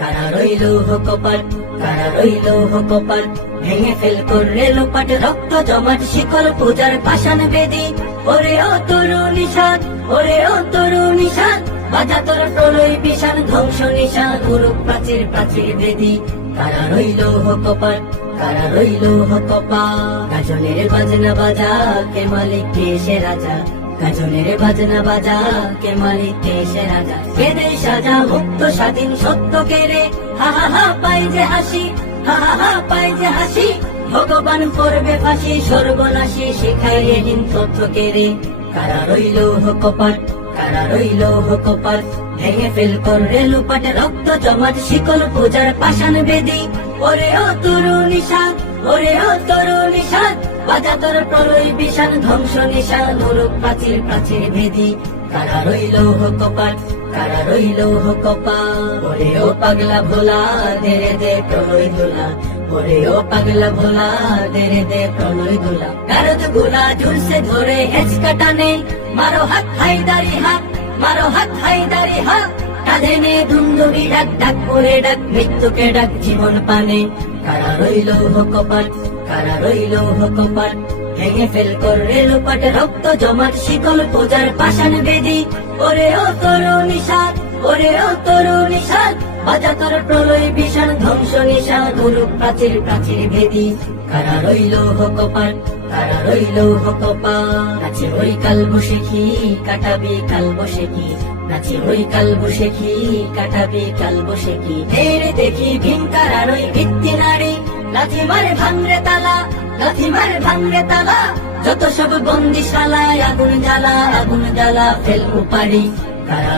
কারা রইল কপাট, কারা রইল কপাট, ভেঙে ফেল করলে লোপাট, রক্ত জমাট শিকল পূজার পাষাণ বেদি। ওরে ও তরুণ নিশাদ, ওরে ও তরুণ নিশাদ, বাজা তোর প্রলয় বিষাণ ধ্বংস নিশান, উরুপ প্রাচীর প্রাচীর বেদি। কারা রইল কপাট, কারা রইল কপাট, গাজনের বাজনা বাজা, কে মালিক কে সে রাজা। গাজনের বাজনা বাজা, কে মালিক কে সে রাজা। কেঁদে সাজা মুক্ত স্বাধীন সত্য কেড়ে, হা হা হা পাই যে হাসি, হা হা হা পাই যে হাসি। ভগবান করবে ফাঁসি, সর্বনাশী শিখায় এহীন তথ্য কেড়ে। কারা রইল কপাট, কারা রইল কপাট, ভেঙে ফেল করলে লোপাট, রক্ত জমাট শিকল পূজার পাষাণ বেদি। ওরে ও তরুণ নিশাদ, ওরে ও তরুণ নিশাদ, বাজা তোর প্রলয় বিষাণ ধ্বংস নিশান, উরুপ প্রাচীর প্রাচীর ভেদি। কারা রইল কপাট, কারা রইল কপাট, ওরে ও পাগলা ভোলা, দে রে দে প্রলয় দোলা। ওরে ও পাগলা ভোলা, দে রে দে প্রলয় দোলা। নারদ গোলা ঝুলছে ধরে হেঁচকা টানে, মারো হাত হায়দারি হাত, মারো হাত হায়দারি হাত। কাঁধে নে ধুমধুমি ডাক, ডাক করে ডাক মৃত্যুকে ডাক জীবন পানে। কারা রইল কপাট, কারা রইল কপাট, ভেঙে ফেল করলে লোপাট, রক্ত জমাট শিকল পূজার পাষাণ বেদি। ওরে ও তরুণ নিশাদ, ওরে ও তরুণ নিশাদ, বাজা তোর প্রলয় বিষাণ ধ্বংস নিশান, উরুপ প্রাচীর প্রাচীর ভেদি। কারা রইল কপাট, কারা রইল কপাট, নাচে ওই কাল বসে কি কাটাবি কাল বসে কি। নাচে ওই কাল বসে কি কাটাবি কাল বসে কি। রে দেখি ভীমকার আর ওই ভিত্তি নারী, লাথি মারে ভাঙরে তালা, লাথি মারে ভাঙরে তালা। যত সব বন্দিশালায় আগুন জ্বালা, আগুন জ্বালা ফেল উপাড়ি। কারা